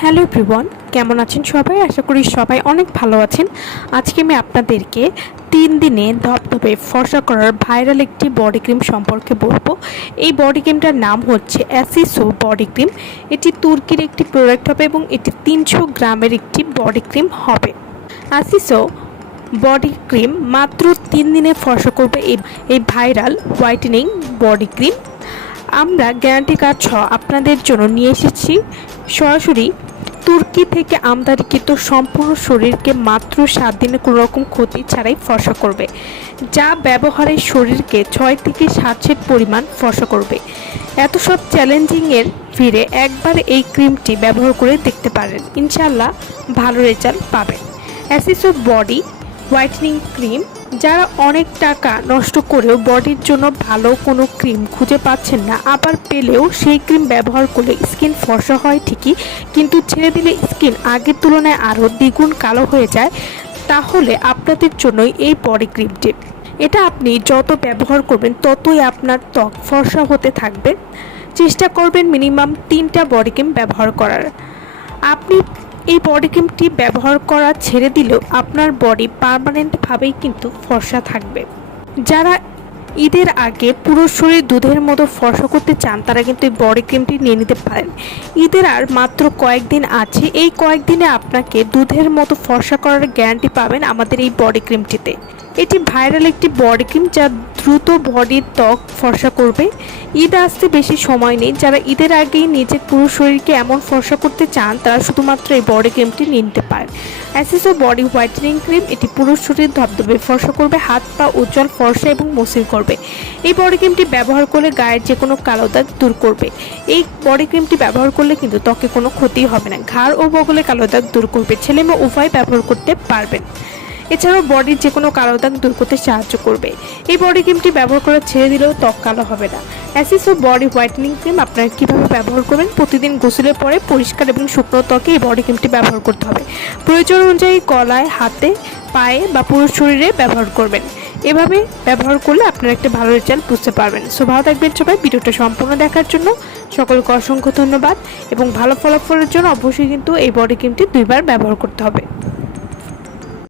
Hello everyone, কেমন আছেন সবাই? আশা করি সবাই অনেক ভালো আছেন। আজকে আমি আপনাদেরকে তিন দিনে ধপধপে ফর্সা করার ভাইরাল একটি বডি ক্রিম সম্পর্কে বলব। এই বডি ক্রিমটার নাম হচ্ছে অ্যাসিসো বডি ক্রিম এটি তুর্কির একটি প্রোডাক্ট হবে এবং এটি তিনশো গ্রামের একটি বডি ক্রিম হবে। অ্যাসিসো বডি ক্রিম মাত্র তিন দিনে ফর্সা করবে এই ভাইরাল হোয়াইটেনিং বডি ক্রিম আমরা গ্যারান্টি কার্ড সহ আপনাদের জন্য নিয়ে এসেছি। সরাসরি তুর্কি থেকে আমদানিকৃত সম্পূর্ণ শরীরকে মাত্র সাত দিনে কোনো রকম ক্ষতি ছাড়াই ফর্সা করবে, যা ব্যবহারে শরীরকে ছয় থেকে সাত সেট পরিমাণ ফর্সা করবে। এত সব চ্যালেঞ্জিংয়ের ফিরে একবার এই ক্রিমটি ব্যবহার করে দেখতে পারেন। ইনশাল্লাহ ভালো রেজাল্ট পাবেন। অ্যাসিস অফ বডি হোয়াইটনিং ক্রিম যারা অনেক টাকা নষ্ট করেও বডির জন্য ভালো কোনো ক্রিম খুঁজে পাচ্ছেন না, আবার পেলেও সেই ক্রিম ব্যবহার করলে স্কিন ফর্সা হয় ঠিকই, কিন্তু ছেড়ে দিলে স্কিন আগের তুলনায় আরও দ্বিগুণ কালো হয়ে যায়, তাহলে আপনাদের জন্যই এই বডি ক্রিমটি এটা আপনি যত ব্যবহার করবেন, ততই আপনার ত্বক ফর্সা হতে থাকবে। চেষ্টা করবেন মিনিমাম তিনটা বডি ক্রিম ব্যবহার করার। আপনি এই বডি ক্রিমটি ব্যবহার করা ছেড়ে দিলেও আপনার বডি পারমানেন্টভাবেই কিন্তু ফর্সা থাকবে। যারা ঈদের আগে পুরো শরীর দুধের মতো ফর্সা করতে চান, তারা কিন্তু এই বডি ক্রিমটি নিয়ে নিতে পারেন। ঈদের আর মাত্র কয়েকদিন আছে, এই কয়েকদিনে আপনাকে দুধের মতো ফর্সা করার গ্যারান্টি পাবেন আমাদের এই বডি ক্রিমটিতে এটি ভাইরাল একটি বডি ক্রিম যা দ্রুত বডির ত্বক ফর্সা করবে। ঈদ আসতে বেশি সময় নেই। যারা ঈদের আগেই নিজের পুরো শরীরকে এমন ফর্সা করতে চান, তারা শুধুমাত্র এই বডি ক্রিমটি নিতে পারেন অ্যাসিসো বডি হোয়াইটেনিং ক্রিম এটি পুরো শরীর ধবধবে, ফর্সা করবে, হাত পা উজ্জ্বল, ফর্সা এবং মসৃণ করবে। এই বডি ক্রিমটি ব্যবহার করলে গায়ের যে কোনো কালো দাগ দূর করবে। এই বডি ক্রিমটি ব্যবহার করলে কিন্তু ত্বকে কোনো ক্ষতি হবে না। ঘাড় ও বগলে কালো দাগ দূর করবে। ছেলে মেয়ে উভয় ব্যবহার করতে পারবেন এছাড়াও বডির যে কোনো কালো দাগ দূর করতে সাহায্য করবে। এই বডি ক্রিমটি ব্যবহার করে ছেড়ে দিলেও ত্বক কালো হবে না। অ্যাসিসো বডি হোয়াইটেনিং ক্রিম আপনারা কীভাবে ব্যবহার করবেন? প্রতিদিন গোসলের পরে পরিষ্কার এবং শুকনো ত্বকে এই বডি ক্রিমটি ব্যবহার করতে হবে। প্রয়োজন অনুযায়ী গলায়, হাতে, পায়ে বা পুরো শরীরে ব্যবহার করবেন। এভাবে ব্যবহার করলে আপনারা একটা ভালো রেজাল্ট বুঝতে পারবেন। সো ভালো থাকবেন সবাই। ভিডিওটা সম্পূর্ণ দেখার জন্য সকলকে অসংখ্য ধন্যবাদ এবং ভালো ফলাফলের জন্য অবশ্যই কিন্তু এই বডি ক্রিমটি দুইবার ব্যবহার করতে হবে।